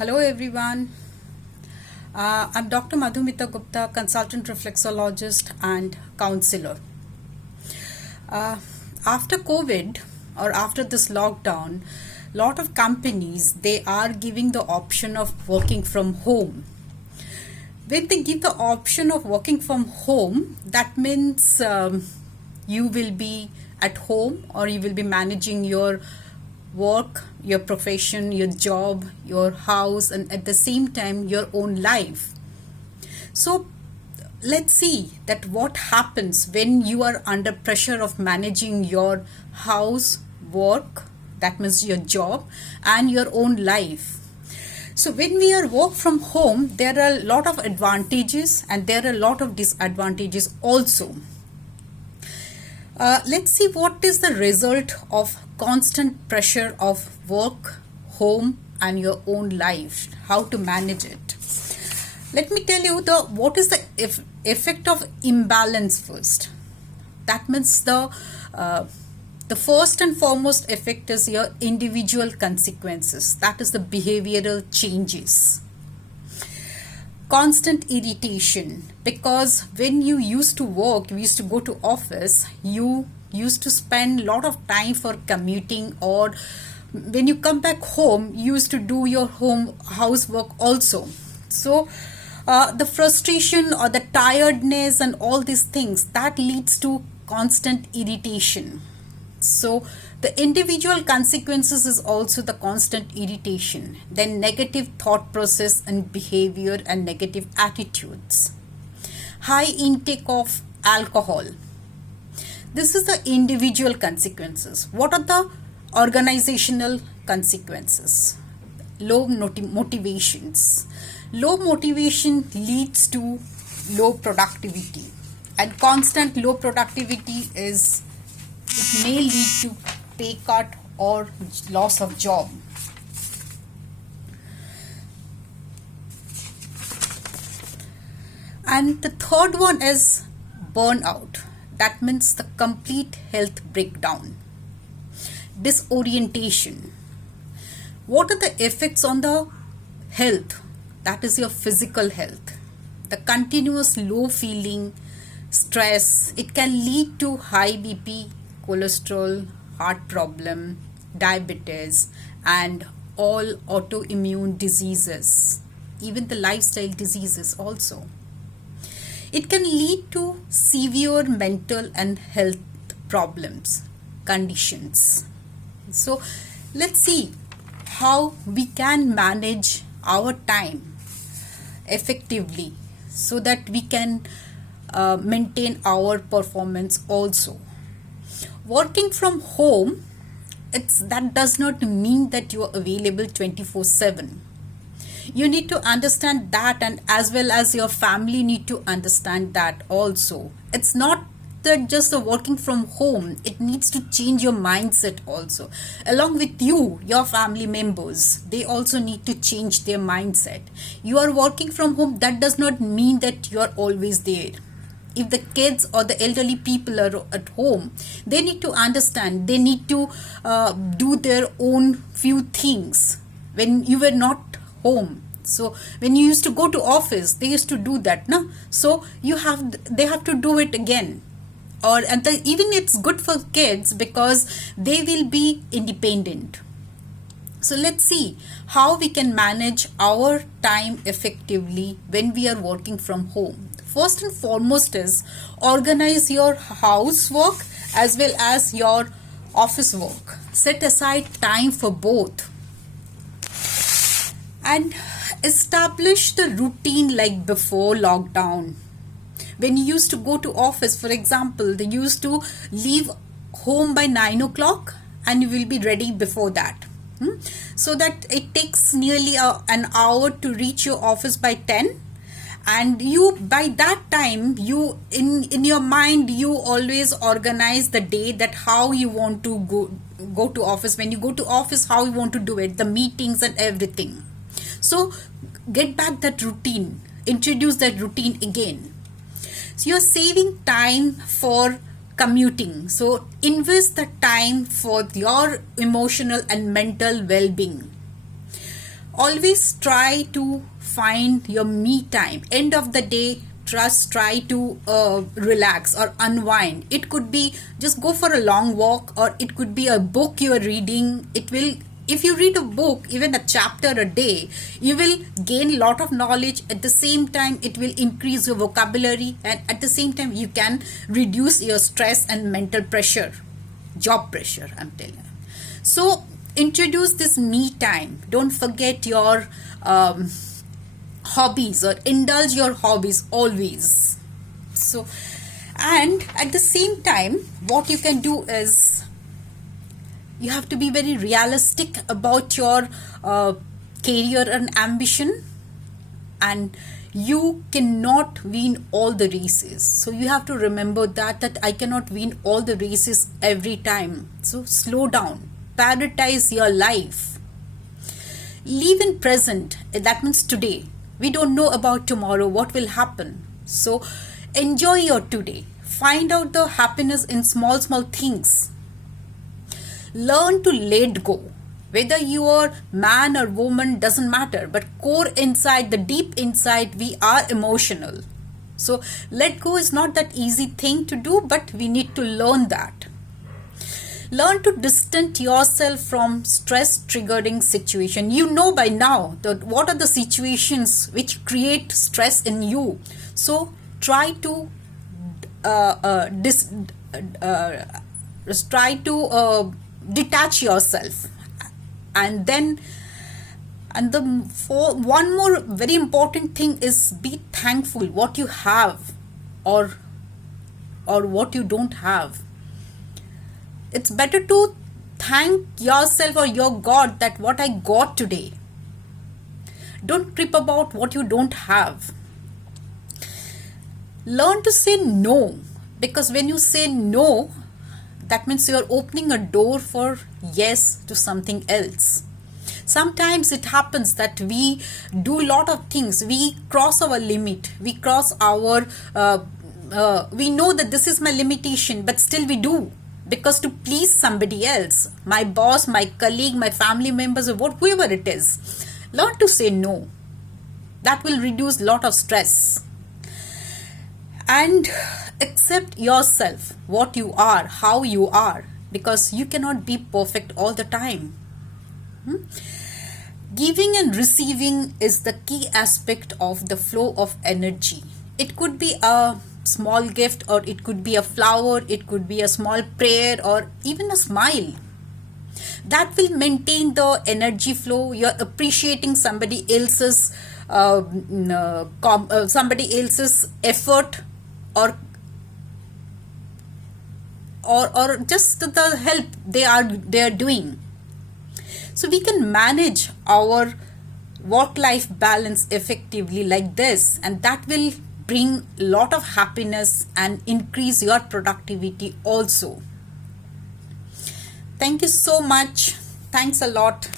Hello everyone. I'm Dr. Madhumita Gupta, consultant reflexologist and counselor. After COVID or after this lockdown, lot of companies they are giving the option of working from home. When they give the option of working from home, that means you will be at home or you will be managing your work, your profession, your job, your house, and at the same time your own life. So let's see that what happens when you are under pressure of managing your house, work, that means your job, and your own life. So when we are work from home, there are a lot of advantages and there are a lot of disadvantages also. Let's see what is the result of constant pressure of work, home, and your own life, how to manage it. Let me tell you what is the effect of imbalance first. That means the first and foremost effect is your individual consequences. That is the behavioral changes. Constant irritation, because when you used to work, you used to go to office, you used to spend a lot of time for commuting, or when you come back home, you used to do your housework also. So the frustration or the tiredness and all these things, that leads to constant irritation. So the individual consequences is also the constant irritation, then negative thought process and behavior and negative attitudes. High intake of alcohol. This is the individual consequences. What are the organizational consequences? Low motivations. Low motivation leads to low productivity, and constant low productivity it may lead to pay cut or loss of job. And the third one is burnout. That means the complete health breakdown. Disorientation. What are the effects on the health? That is your physical health. The continuous low feeling, stress, it can lead to high BP, cholesterol, heart problem, diabetes, and all autoimmune diseases, even the lifestyle diseases also. It can lead to severe mental and health problems, conditions. So let's see how we can manage our time effectively so that we can maintain our performance also. Working from home, that does not mean that you are available 24/7. You need to understand that, and as well as your family need to understand that also. It's not that just the working from home, it needs to change your mindset also. Along with you, your family members, they also need to change their mindset. You are working from home, that does not mean that you are always there. If the kids or the elderly people are at home, they need to understand, they need to do their own few things when you were not home. So when you used to go to office, they used to do that, no? So they have to do it again. Even it's good for kids because they will be independent. So let's see how we can manage our time effectively when we are working from home. First and foremost is organize your housework as well as your office work. Set aside time for both. And establish the routine like before lockdown. When you used to go to office, for example, they used to leave home by 9 o'clock and you will be ready before that. So that it takes nearly an hour to reach your office by 10. And you, by that time, you in your mind, you always organize the day that how you want to go to office. When you go to office, how you want to do it, the meetings and everything. So get back that routine, introduce that routine again. So you're saving time for commuting. So invest the time for your emotional and mental well-being. Always try to find your me time. End of the day, just try to relax or unwind. It could be just go for a long walk, or it could be a book you are reading. It will, if you read a book, even a chapter a day, you will gain a lot of knowledge. At the same time, it will increase your vocabulary, and at the same time, you can reduce your stress and mental pressure, job pressure, I'm telling you. So introduce this me time. Don't forget your hobbies, or indulge your hobbies always. So, and at the same time, what you can do is, you have to be very realistic about your career and ambition, and you cannot win all the races. So you have to remember that I cannot win all the races every time. So slow down, prioritize your life, live in present. That means today. We don't know about tomorrow, what will happen. So enjoy your today. Find out the happiness in small things. Learn to let go. Whether you are man or woman, doesn't matter, but core inside, the deep inside, we are emotional. So let go is not that easy thing to do, but we need to learn that. Learn to distance yourself from stress triggering situation. You know by now that what are the situations which create stress in you. So try to detach yourself. And then, one more very important thing is, be thankful what you have, or what you don't have. It's better to thank yourself or your God that what I got today. Don't trip about what you don't have. Learn to say no, because when you say no, that means you are opening a door for yes to something else. Sometimes it happens that we do a lot of things. We cross our limit. We cross our, we know that this is my limitation, but still we do. Because to please somebody else, my boss, my colleague, my family members, or whoever it is. Learn to say no. That will reduce a lot of stress. And accept yourself, what you are, how you are, because you cannot be perfect all the time. Giving and receiving is the key aspect of the flow of energy. It could be a small gift, or it could be a flower, it could be a small prayer, or even a smile. That will maintain the energy flow. You're appreciating somebody else's effort, or just the help they are doing. So we can manage our work-life balance effectively like this, and that will bring a lot of happiness and increase your productivity also. Thank you so much. Thanks a lot.